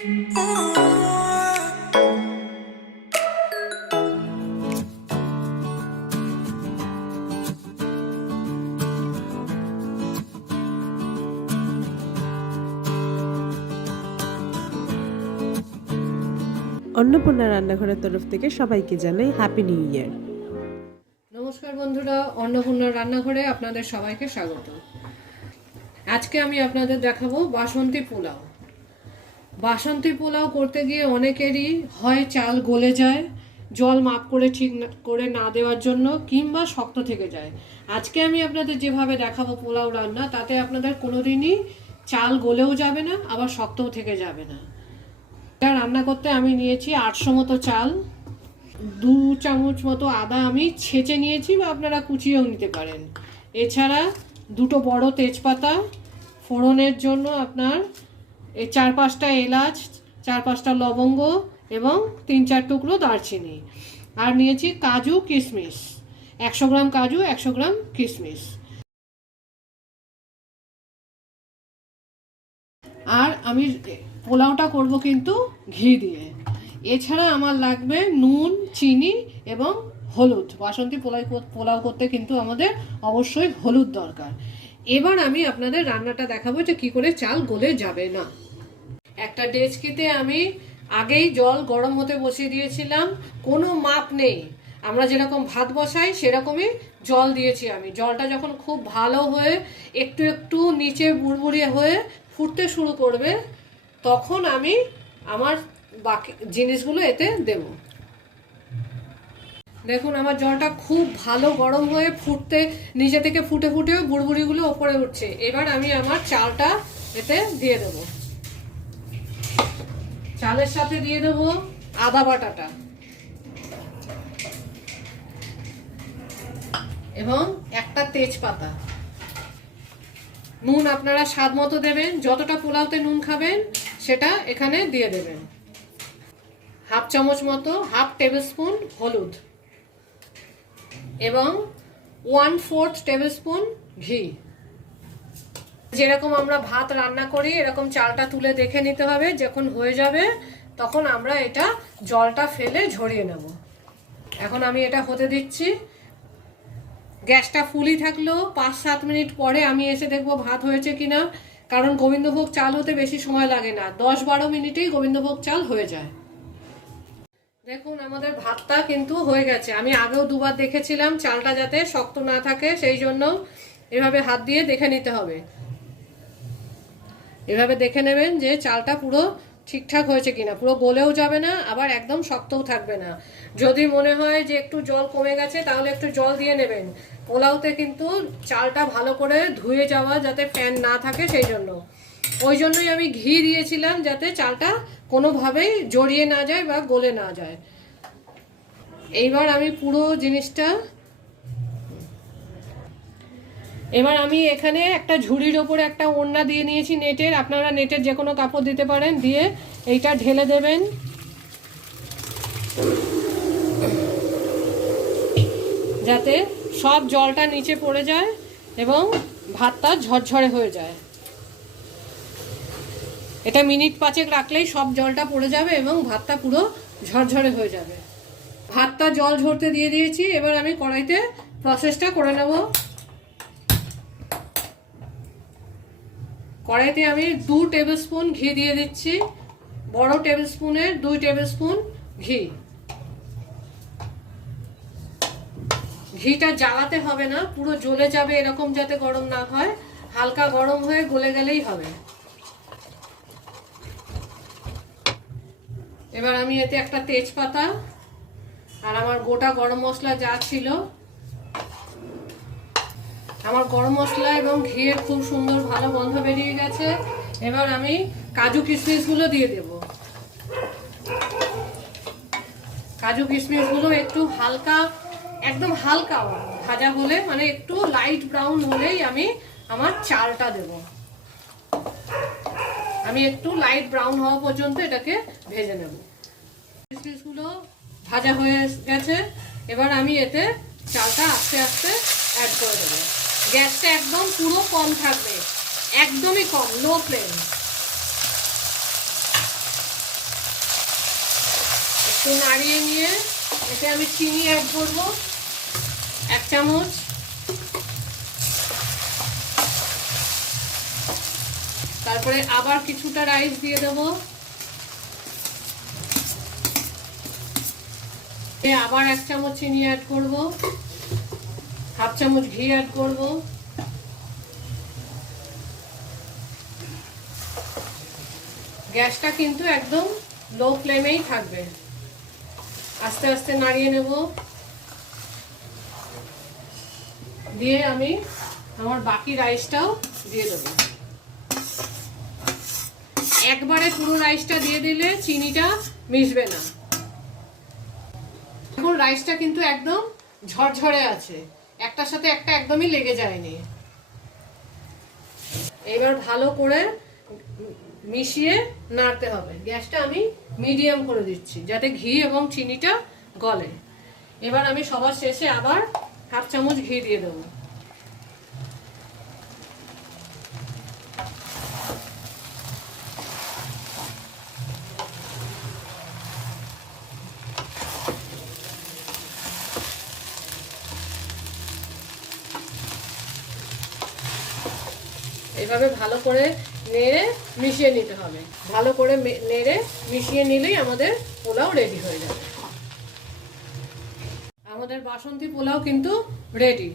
অন্নপূর্ণা রান্নাঘরের তরফ থেকে সবাইকে জানাই হ্যাপি নিউ ইয়ার। নমস্কার বন্ধুরা, অন্নপূর্ণার রান্নাঘরে আপনাদের সবাইকে স্বাগত। আজকে আমি আপনাদের দেখাবো বাসন্তী পোলাও। বাসন্তী পোলাও করতে গিয়ে অনেকেরই হয় চাল গলে যায় জল মাপ করে ঠিক করে না দেওয়ার জন্য, কিংবা শক্ত থেকে যায়। আজকে আমি আপনাদের যেভাবে দেখাবো পোলাও রান্না, তাতে আপনাদের কোনোদিনই চাল গলেও যাবে না, আবার শক্তও থেকে যাবে না। এটা রান্না করতে আমি নিয়েছি 800 মতো চাল, 2 চামচ মতো আদা আমি ছেঁচে নিয়েছি, বা আপনারা কুচিয়েও নিতে পারেন। এছাড়া 2টো বড় তেজপাতা, ফোড়নের জন্য আপনার 4-5টা এলাচ, 4-5টা লবঙ্গ এবং 3-4 টুকরো দারচিনি। আর নিয়েছি কাজু কিশমিশ, 100 গ্রাম কাজু, 100 গ্রাম কিশমিশ। আর আমি পোলাওটা করব কিন্তু ঘি দিয়ে। এছাড়া আমার লাগবে নুন, চিনি এবং হলুদ। বাসন্তী পোলাও করতে কিন্তু আমাদের অবশ্যই হলুদ দরকার। এবার আমি আপনাদের রান্নাটা দেখাবো যে কি করে চাল গলে যাবে না। একটা ডেচকিতে আমি আগেই জল গরম হতে বসিয়ে দিয়েছিলাম, কোনো মাপ নেই। আমরা যেরকম ভাত বসাই সেরকমই জল দিয়েছি আমি। জলটা যখন খুব ভালো হয়ে একটু একটু নিচে বুড়বুড়িয়ে হয়ে ফুটতে শুরু করবে, তখন আমি আমার বাকি জিনিসগুলো এতে দেব। দেখুন আমার জলটা খুব ভালো গরম হয়ে নিচে থেকে ফুটে ফুটে বুড়বুড়িগুলো ওপরে উঠছে। এবার আমি আমার চালটা এতে দিয়ে দেব। চালের সাথে দিয়ে দেব আদা বাটাটা এবং একটা তেজপাতা। নুন আপনারা স্বাদ মতো দেবেন, যতটা পোলাওতে নুন খাবেন সেটা এখানে দিয়ে দেবেন। 1/2 চামচ মতো, 1/2 টেবিল স্পুন হলুদ এবং 1/4 টেবিল স্পুন ঘি। যেরকম আমরা ভাত রান্না করি এরকম চালটা তুলে দেখে নিতে হবে। যখন হয়ে যাবে তখন আমরা এটা জলটা ফেলে ঝরিয়ে নেব। এখন আমি এটা হতে দিচ্ছি। গ্যাসটা ফুলই থাকলেও 5-7 মিনিট পরে আমি এসে দেখবো ভাত হয়েছে কিনা, কারণ গোবিন্দভোগ চাল হতে বেশি সময় লাগে না, 10-12 মিনিটেই গোবিন্দভোগ চাল হয়ে যায়। দেখুন আমাদের ভাতটা কিন্তু হয়ে গেছে। আমি আগেও 2বার দেখেছিলাম চালটা যাতে শক্ত না থাকে, সেই জন্য এভাবে হাত দিয়ে দেখে নিতে হবে। এভাবে দেখে নেবেন যে চালটা পুরো ঠিকঠাক হয়েছে কিনা, পুরো গলেও যাবে না আবার একদম শক্তও থাকবে না। যদি মনে হয় যে একটু জল কমে গেছে তাহলে একটু জল দিয়ে নেবেন। পোলাওতে কিন্তু চালটা ভালো করে ধুয়ে যাওয়া যাতে ফ্যান না থাকে, সেই জন্য ওই জন্যই আমি ঘি দিয়েছিলাম, যাতে চালটা কোনোভাবেই জড়িয়ে না যায় বা গলে না যায়। এইবার আমি পুরো জিনিসটা এবার আমি এখানে একটা ঝুড়ির ওপরে একটা ওড়না দিয়ে নিয়েছি নেটের, আপনারা নেটের যে কোনো কাপড় দিতে পারেন, দিয়ে এইটা ঢেলে দেবেন যাতে সব জলটা নিচে পড়ে যায় এবং ভাতটা ঝরঝরে হয়ে যায়। এটা মিনিট 5 রাখলেই সব জলটা পড়ে যাবে এবং ভাতটা পুরো ঝরঝরে হয়ে যাবে। ভাতটা জল ঝরতে দিয়ে দিয়েছি। এবার আমি কড়াইতে প্রসেসটা করে নেব। কড়াইতে আমি 2 টেবিল স্পুন ঘি দিয়ে দিচ্ছি, বড় টেবিল স্পুনের 2 টেবিল স্পুন ঘি। ঘিটা জ্বালাতে হবে না, পুরো জ্বলে যাবে এরকম যাতে গরম না হয়, হালকা গরম হয়ে গলে গেলেই হবে। এবার আমি এতে একটা তেজপাতা আর আমার গোটা গরম মশলা যা ছিল, আমার গরম মশলা এবং ঘিয়ের খুব সুন্দর ভালো গন্ধ বেরিয়ে গেছে। এবার আমি কাজু কিশমিশগুলো দিয়ে দেব। কাজু কিশমিশগুলো একটু হালকা, একদম হালকা ভাজা হলে, মানে একটু লাইট ব্রাউন হলেই আমি আমার চালটা দেব। আমি একটু লাইট ব্রাউন হওয়া পর্যন্ত এটাকে ভেজে নেব। কিশমিশগুলো ভাজা হয়ে গেছে। এবার আমি এতে চালটা আস্তে আস্তে অ্যাড করে দেবো। গ্যাসটা একদম পুরো কম থাকবে, একদমই কম, লো ফ্লেম। একটু নাড়িয়ে নিয়ে এতে আমি চিনি অ্যাড করব 1 চামচ। তারপরে আবার কিছুটা রাইস দিয়ে দেবো, আবার 1 চামচ চিনি অ্যাড করব, 1/2 চামচ ঘি অ্যাড করব, গ্যাসটা কিন্তু একদম লো ফ্লেমেই থাকবে। আস্তে আস্তে নাড়িয়ে নেব, দিয়ে আমি আমার বাকি রাইসটাও দিয়ে দেবো। একবারে পুরো রাইসটা দিয়ে দিলে চিনিটা মিশবে না। এখন রাইসটা কিন্তু একদম ঝরঝরে আছে, একটার সাথে একটা একদমই লেগে যায়নি। এবার ভালো করে মিশিয়ে নাড়তে হবে। গ্যাসটা আমি মিডিয়াম করে দিচ্ছি যাতে ঘি এবং চিনিটা গলে। এবার আমি সবার শেষে আবার 1/2 চামচ ঘি দিয়ে দেবো। এইভাবে ভালো করে নেড়ে মিশিয়ে নিতে হবে। ভালো করে নেড়ে মিশিয়ে নিলেই আমাদের পোলাও রেডি হয়ে যাবে। আমাদের বাসন্তী পোলাও কিন্তু রেডি।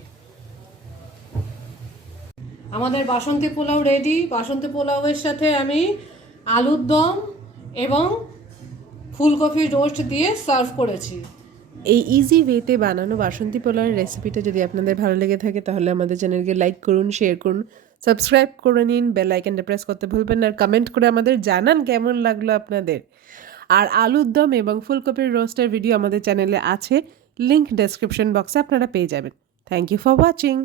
আমাদের বাসন্তী পোলাও রেডি। বাসন্তী পোলাওয়ের সাথে আমি আলুর দম এবং ফুলকপি রোস্ট দিয়ে সার্ভ করেছি। এই ইজি ওয়েতে বানানো বাসন্তী পোলাওয়ের রেসিপিটা যদি আপনাদের ভালো লেগে থাকে তাহলে আমাদের চ্যানেলকে লাইক করুন, শেয়ার করুন, সাবস্ক্রাইব করে নিন, বেল আইকনটা প্রেস করতে ভুলবেন না, আর কমেন্ট করে আমাদের জানান কেমন লাগলো আপনাদের। আর আলুর দম এবং ফুলকপির রোস্টের ভিডিও আমাদের চ্যানেলে আছে, লিংক ডেসক্রিপশন বক্সে আপনারা পেয়ে যাবেন। Thank you for watching.